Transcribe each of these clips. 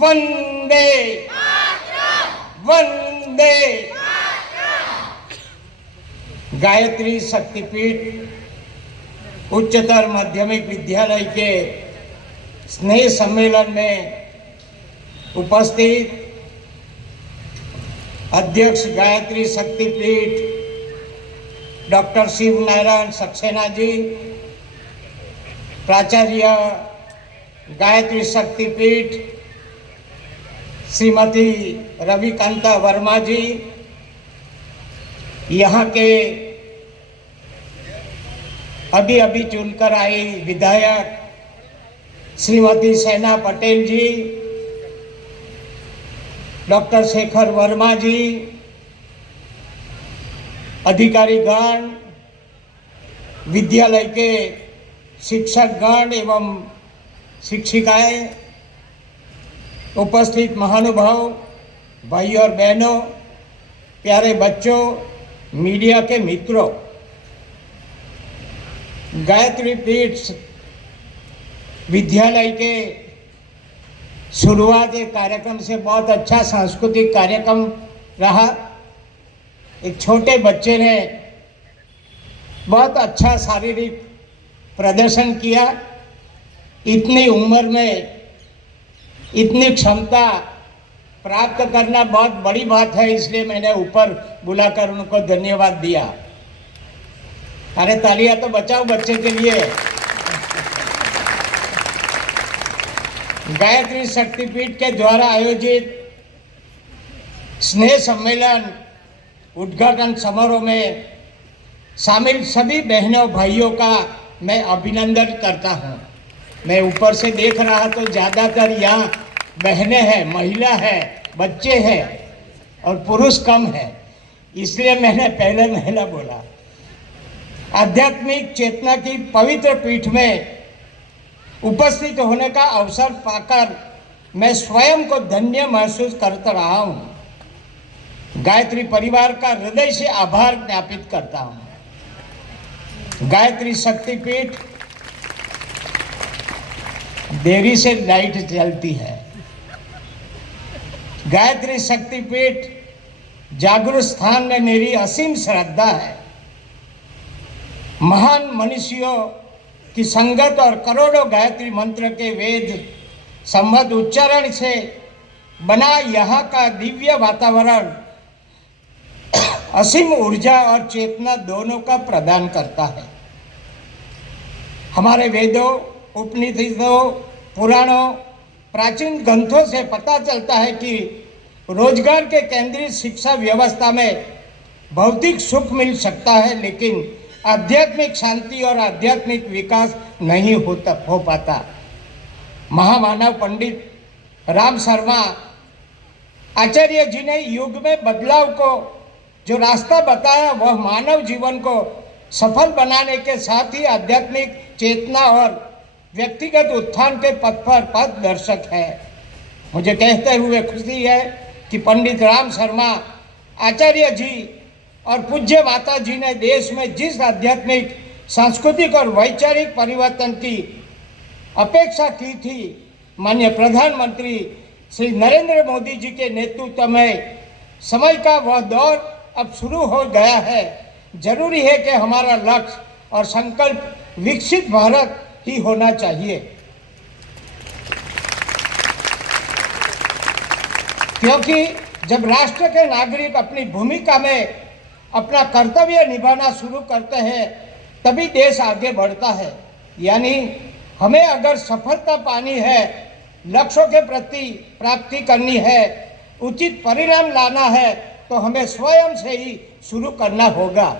वंदे वंदे। गायत्री शक्तिपीठ उच्चतर माध्यमिक विद्यालय के स्नेह सम्मेलन में उपस्थित अध्यक्ष गायत्री शक्तिपीठ डॉक्टर शिव नारायण सक्सेना जी, प्राचार्य गायत्री शक्तिपीठ श्रीमती रविकांता वर्मा जी, यहाँ के अभी अभी चुनकर आई विधायक श्रीमती सेना पटेल जी, डॉक्टर शेखर वर्मा जी, अधिकारीगण, विद्यालय के शिक्षकगण एवं शिक्षिकाएं, उपस्थित महानुभाव भाई और बहनों, प्यारे बच्चों, मीडिया के मित्रों, गायत्री पीठ विद्यालय के शुरुआत एक कार्यक्रम से बहुत अच्छा सांस्कृतिक कार्यक्रम रहा। एक छोटे बच्चे ने बहुत अच्छा शारीरिक प्रदर्शन किया। इतनी उम्र में इतनी क्षमता प्राप्त करना बहुत बड़ी बात है, इसलिए मैंने ऊपर बुलाकर उनको धन्यवाद दिया। अरे तालियां तो बचाओ बच्चे के लिए। गायत्री शक्तिपीठ के द्वारा आयोजित स्नेह सम्मेलन उद्घाटन समारोह में शामिल सभी बहनों भाइयों का मैं अभिनंदन करता हूं। मैं ऊपर से देख रहा तो ज़्यादातर यहाँ बहनें हैं, महिला है, बच्चे हैं और पुरुष कम है, इसलिए मैंने पहले महिला बोला। आध्यात्मिक चेतना की पवित्र पीठ में उपस्थित होने का अवसर पाकर मैं स्वयं को धन्य महसूस करता रहा हूँ। गायत्री परिवार का हृदय से आभार ज्ञापित करता हूँ। गायत्री शक्तिपीठ देरी से लाइट जलती है। गायत्री शक्तिपीठ जागरूक स्थान में मेरी असीम श्रद्धा है। महान मनुष्यों की संगत और करोड़ों गायत्री मंत्र के वेद संबद्ध उच्चारण से बना यहाँ का दिव्य वातावरण असीम ऊर्जा और चेतना दोनों का प्रदान करता है। हमारे वेदों, उपनिषदों, पुराणों, प्राचीन ग्रंथों से पता चलता है कि रोजगार के केंद्रित शिक्षा व्यवस्था में भौतिक सुख मिल सकता है, लेकिन आध्यात्मिक शांति और आध्यात्मिक विकास नहीं हो पाता। महामानव पंडित राम शर्मा आचार्य जी ने युग में बदलाव को जो रास्ता बताया, वह मानव जीवन को सफल बनाने के साथ ही आध्यात्मिक चेतना और व्यक्तिगत उत्थान के पथ पर पथ दर्शक है। मुझे कहते हुए खुशी है कि पंडित राम शर्मा आचार्य जी और पूज्य माता जी ने देश में जिस आध्यात्मिक, सांस्कृतिक और वैचारिक परिवर्तन की अपेक्षा की थी, माननीय प्रधानमंत्री श्री नरेंद्र मोदी जी के नेतृत्व में समय का वह दौर अब शुरू हो गया है। जरूरी है कि हमारा लक्ष्य और संकल्प विकसित भारत ही होना चाहिए, क्योंकि जब राष्ट्र के नागरिक अपनी भूमिका में अपना कर्तव्य निभाना शुरू करते हैं तभी देश आगे बढ़ता है। यानी हमें अगर सफलता पानी है, लक्ष्यों के प्रति प्राप्ति करनी है, उचित परिणाम लाना है, तो हमें स्वयं से ही शुरू करना होगा।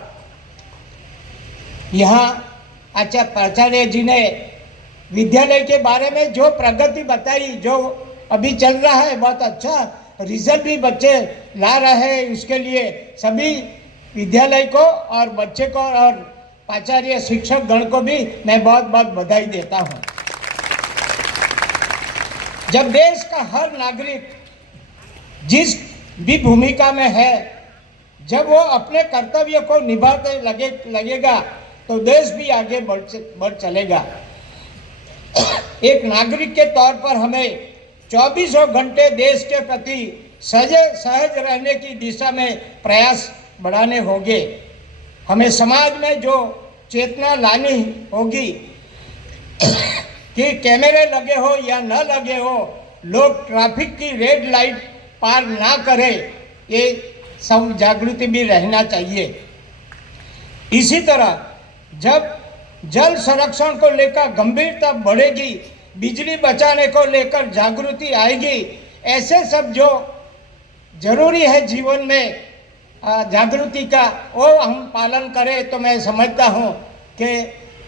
यहाँ आचार्य जी ने विद्यालय के बारे में जो प्रगति बताई, जो अभी चल रहा है, बहुत अच्छा रिजल्ट भी बच्चे ला रहे हैं, उसके लिए सभी विद्यालय को और बच्चे को और आचार्य शिक्षक गण को भी मैं बहुत बहुत बधाई देता हूँ। जब देश का हर नागरिक जिस भी भूमिका में है, जब वो अपने कर्तव्य को निभाते लगेगा तो देश भी आगे बढ़ चलेगा। एक नागरिक के तौर पर हमें 24 घंटे देश के प्रति सहज रहने की दिशा में प्रयास बढ़ाने होंगे। हमें समाज में जो चेतना लानी होगी कि कैमरे लगे हो या न लगे हो, लोग ट्रैफिक की रेड लाइट पार ना करें, ये सब जागृति भी रहना चाहिए। इसी तरह जब जल संरक्षण को लेकर गंभीरता बढ़ेगी, बिजली बचाने को लेकर जागृति आएगी, ऐसे सब जो जरूरी है जीवन में जागृति का, वो हम पालन करें तो मैं समझता हूँ कि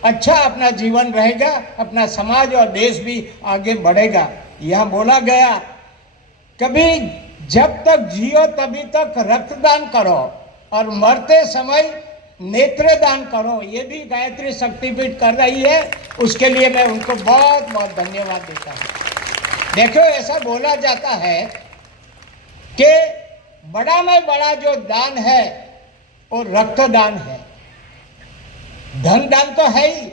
अच्छा अपना जीवन रहेगा, अपना समाज और देश भी आगे बढ़ेगा। यहाँ बोला गया कभी जब तक जियो तभी तक रक्तदान करो और मरते समय नेत्रदान करो। ये भी गायत्री शक्तिपीठ कर रही है, उसके लिए मैं उनको बहुत बहुत धन्यवाद देता हूँ। देखो, ऐसा बोला जाता है कि बड़ा में बड़ा जो दान है वो रक्तदान है। धन दान तो है ही,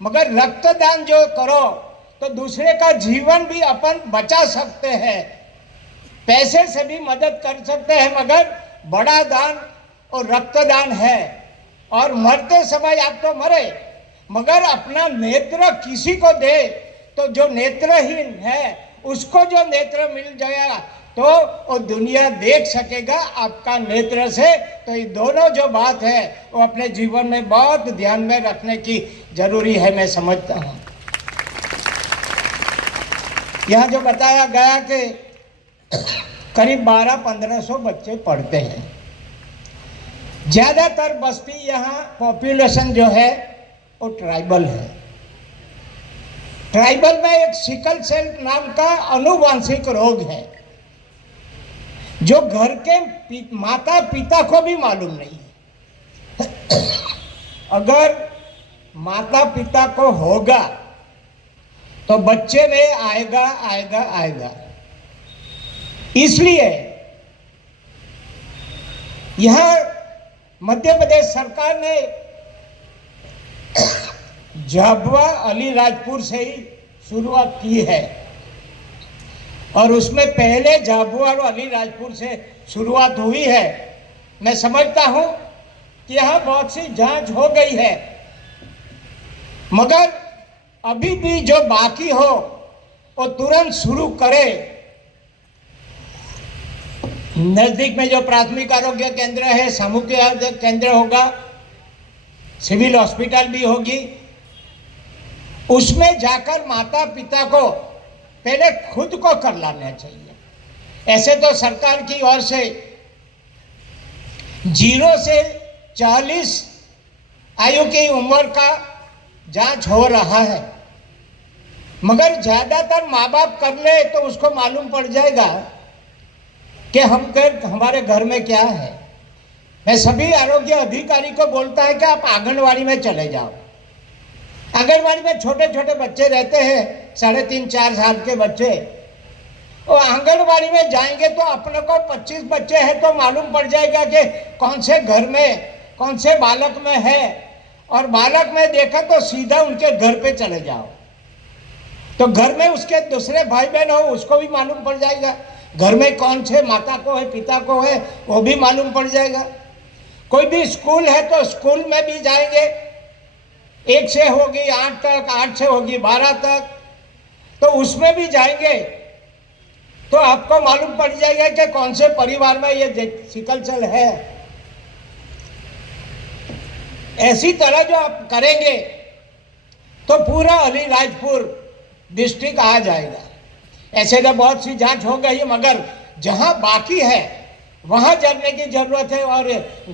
मगर रक्तदान जो करो तो दूसरे का जीवन भी अपन बचा सकते हैं, पैसे से भी मदद कर सकते हैं, मगर बड़ा दान और रक्तदान है। और मरते समय आप तो मरे, मगर अपना नेत्र किसी को दे तो जो नेत्रहीन है उसको जो नेत्र मिल जाएगा तो वो दुनिया देख सकेगा आपका नेत्र से। तो ये दोनों जो बात है वो अपने जीवन में बहुत ध्यान में रखने की जरूरी है, मैं समझता हूँ। यहाँ जो बताया गया कि करीब 1200-1500 बच्चे पढ़ते हैं। ज़्यादातर बस्ती यहाँ पॉपुलेशन जो है वो ट्राइबल है। ट्राइबल में एक सिकल सेल नाम का आनुवांशिक रोग है जो घर के माता पिता को भी मालूम नहीं है। अगर माता पिता को होगा तो बच्चे में आएगा आएगा आएगा। इसलिए यह मध्य प्रदेश सरकार ने झाबुआ अलीराजपुर से ही शुरुआत की है और उसमें पहले झाबुआ और अलीराजपुर से शुरुआत हुई है। मैं समझता हूं कि यहाँ बहुत सी जांच हो गई है, मगर अभी भी जो बाकी हो वो तुरंत शुरू करे। नजदीक में जो प्राथमिक आरोग्य केंद्र है, सामूहिक आरोग्य केंद्र होगा, सिविल हॉस्पिटल भी होगी, उसमें जाकर माता पिता को पहले खुद को कर लाना चाहिए। ऐसे तो सरकार की ओर से 0 से 40 आयु की उम्र का जांच हो रहा है, मगर ज्यादातर माँ बाप कर ले तो उसको मालूम पड़ जाएगा कि हमारे घर में क्या है। मैं सभी आरोग्य अधिकारी को बोलता है कि आप आंगनवाड़ी में चले जाओ। आंगनवाड़ी में छोटे छोटे बच्चे रहते हैं, 3.5-4 साल के बच्चे। और आंगनवाड़ी में जाएंगे तो अपने को 25 बच्चे हैं तो मालूम पड़ जाएगा कि कौन से घर में कौन से बालक में है, और बालक में देखा तो सीधा उनके घर पे चले जाओ तो घर में उसके दूसरे भाई बहन हो उसको भी मालूम पड़ जाएगा, घर में कौन से माता को है पिता को है वो भी मालूम पड़ जाएगा। कोई भी स्कूल है तो स्कूल में भी जाएंगे, 1 से होगी 8 तक, 8 से होगी 12 तक, तो उसमें भी जाएंगे तो आपको मालूम पड़ जाएगा कि कौन से परिवार में ये सिकल सेल है। ऐसी तरह जो आप करेंगे तो पूरा अलीराजपुर डिस्ट्रिक्ट आ जाएगा। ऐसे तो बहुत सी जांच हो गई है, मगर जहां बाकी है वहां जानने की जरूरत है। और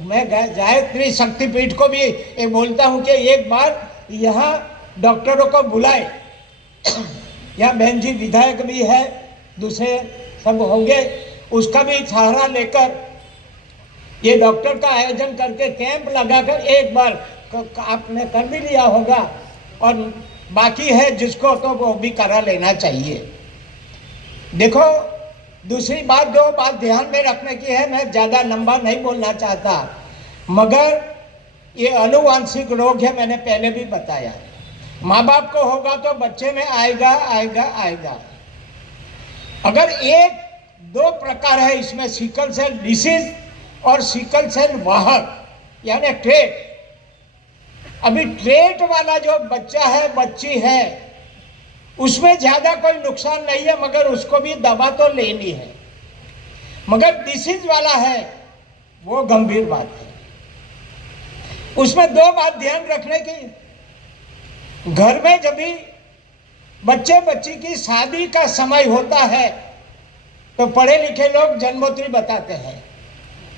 मैं गायत्री शक्तिपीठ को भी ये बोलता हूं कि एक बार यहाँ डॉक्टरों को बुलाए। यहाँ बहन जी विधायक भी है, दूसरे सब होंगे, उसका भी सहारा लेकर ये डॉक्टर का आयोजन करके कैंप लगाकर एक बार आपने कर भी लिया होगा, और बाकी है जिसको तो वो भी करा लेना चाहिए। देखो, दूसरी बात जो बात ध्यान में रखने की है, मैं ज़्यादा लंबा नहीं बोलना चाहता, मगर ये आनुवांशिक रोग है, मैंने पहले भी बताया। माँ बाप को होगा तो बच्चे में आएगा आएगा आएगा। अगर एक दो प्रकार है इसमें, सिकल सेल डिसीज और सिकल सेल वाहक यानी ट्रेट। अभी ट्रेट वाला जो बच्चा है बच्ची है उसमें ज्यादा कोई नुकसान नहीं है, मगर उसको भी दवा तो लेनी है। मगर डिसीज वाला है वो गंभीर बात है। उसमें दो बात ध्यान रखने की, घर में जब भी बच्चे बच्ची की शादी का समय होता है तो पढ़े लिखे लोग जन्मोत्तरी बताते हैं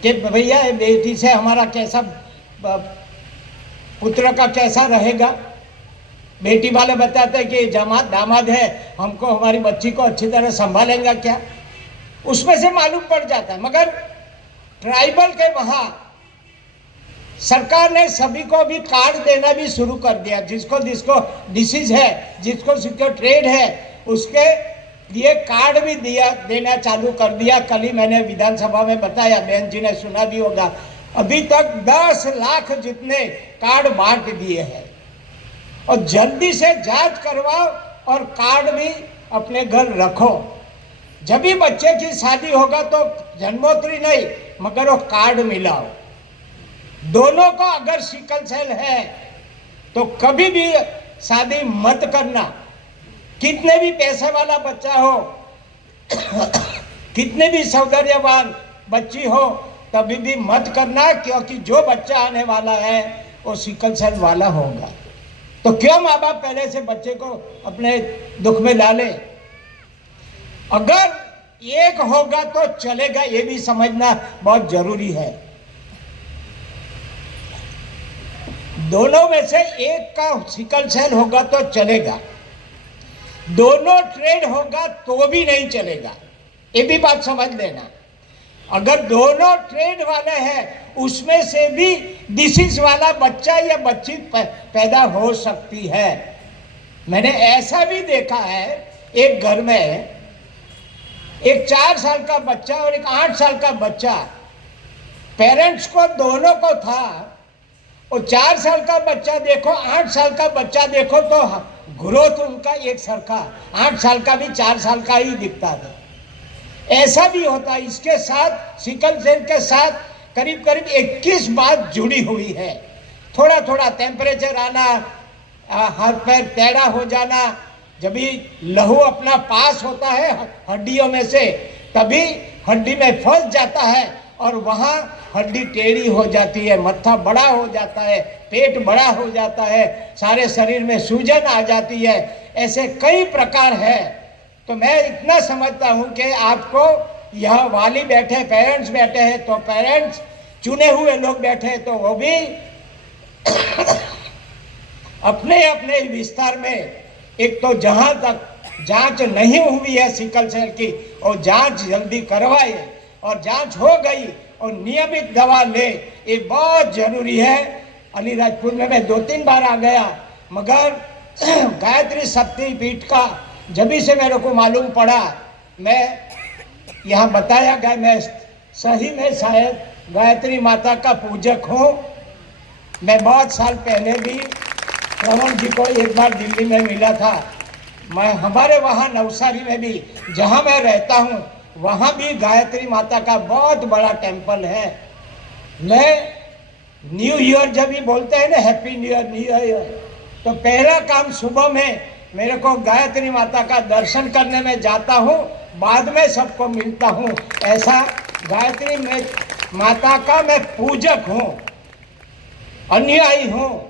कि भैया बेटी से हमारा कैसा, पुत्र का कैसा रहेगा। बेटी वाले बताते हैं कि दामाद है, हमको हमारी बच्ची को अच्छी तरह संभालेंगे क्या, उसमें से मालूम पड़ जाता है। मगर ट्राइबल के वहाँ सरकार ने सभी को भी कार्ड देना भी शुरू कर दिया, जिसको जिसको डिसीज है, जिसको जिसको ट्रेड है, उसके लिए कार्ड भी देना चालू कर दिया। कल ही मैंने विधानसभा में बताया, बहन जी ने सुना भी होगा। अभी तक 10 लाख जितने कार्ड बांट दिए हैं। और जल्दी से जांच करवाओ और कार्ड भी अपने घर रखो। जब भी बच्चे की शादी होगा तो जन्मोत्तरी नहीं मगर वो कार्ड मिलाओ। दोनों को अगर सिकल सेल है तो कभी भी शादी मत करना, कितने भी पैसे वाला बच्चा हो कितने भी सौंदर्यवान बच्ची हो, तभी भी मत करना, क्योंकि जो बच्चा आने वाला है वो सिकल सेल वाला होगा। तो क्यों माँ बाप पहले से बच्चे को अपने दुख में डाले। अगर एक होगा तो चलेगा, ये भी समझना बहुत जरूरी है। दोनों में से एक का सिकल सेल होगा तो चलेगा, दोनों ट्रेड होगा तो भी नहीं चलेगा, ये भी बात समझ लेना। अगर दोनों ट्रेड वाले हैं उसमें से भी डिसीज वाला बच्चा या बच्ची पैदा हो सकती है। मैंने ऐसा भी देखा है, एक घर में एक 4 साल का बच्चा और एक 8 साल का बच्चा, पेरेंट्स को दोनों को था। और 4 साल का बच्चा देखो, 8 साल का बच्चा देखो तो ग्रोथ उनका एक सरखा, 8 साल का भी 4 साल का ही दिखता था। ऐसा भी होता है। इसके साथ सिकल सेल के साथ करीब करीब 21 बात जुड़ी हुई है। थोड़ा थोड़ा टेम्परेचर आना, हाथ पैर टेढ़ा हो जाना, जब भी लहू अपना पास होता है हड्डियों में से तभी हड्डी में फंस जाता है और वहाँ हड्डी टेढ़ी हो जाती है, मत्था बड़ा हो जाता है, पेट बड़ा हो जाता है, सारे शरीर में सूजन आ जाती है। ऐसे कई प्रकार है। तो मैं इतना समझता हूँ कि आपको यहाँ वाली बैठे, पेरेंट्स बैठे हैं, तो पेरेंट्स चुने हुए लोग बैठे हैं, तो वो भी अपने अपने विस्तार में एक तो जहाँ तक जांच नहीं हुई है सिकल सेल की, और जांच जल्दी करवाए, और जांच हो गई और नियमित दवा ले, ये बहुत जरूरी है। अलीराजपुर में मैं 2-3 बार आ गया, मगर गायत्री शक्ति पीठ का जब से मेरे को मालूम पड़ा, मैं यहाँ बताया गया, मैं सही में शायद गायत्री माता का पूजक हूँ। मैं बहुत साल पहले भी रमन जी को एक बार दिल्ली में मिला था। मैं हमारे वहाँ नवसारी में भी जहाँ मैं रहता हूँ वहाँ भी गायत्री माता का बहुत बड़ा टेम्पल है। मैं न्यू ईयर जब भी बोलते हैं ना, हैप्पी न्यू ईयर, तो पहला काम सुबह में मेरे को गायत्री माता का दर्शन करने में जाता हूँ, बाद में सबको मिलता हूँ। ऐसा गायत्री में माता का मैं पूजक हूँ, अनुयायी हूँ।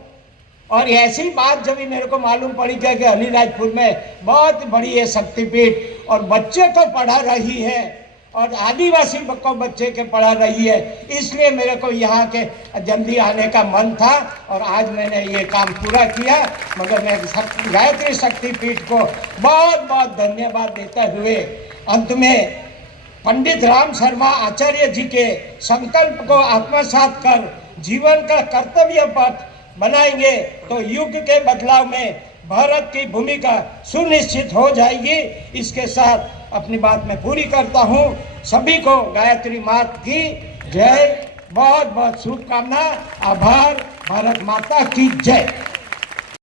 और ऐसी बात जब भी मेरे को मालूम पड़ी कि अलीराजपुर में बहुत बड़ी है शक्तिपीठ और बच्चे को पढ़ा रही है और आदिवासी को बच्चे के पढ़ा रही है, इसलिए मेरे को यहाँ के जल्दी आने का मन था और आज मैंने ये काम पूरा किया। मगर मैं गायत्री शक्तिपीठ को बहुत बहुत धन्यवाद देते हुए अंत में पंडित राम शर्मा आचार्य जी के संकल्प को आत्मसात कर जीवन का कर्तव्य पथ बनाएंगे तो युग के बदलाव में भारत की भूमिका सुनिश्चित हो जाएगी। इसके साथ अपनी बात मैं पूरी करता हूँ। सभी को गायत्री माता की जय, बहुत बहुत शुभकामना, आभार। भारत माता की जय।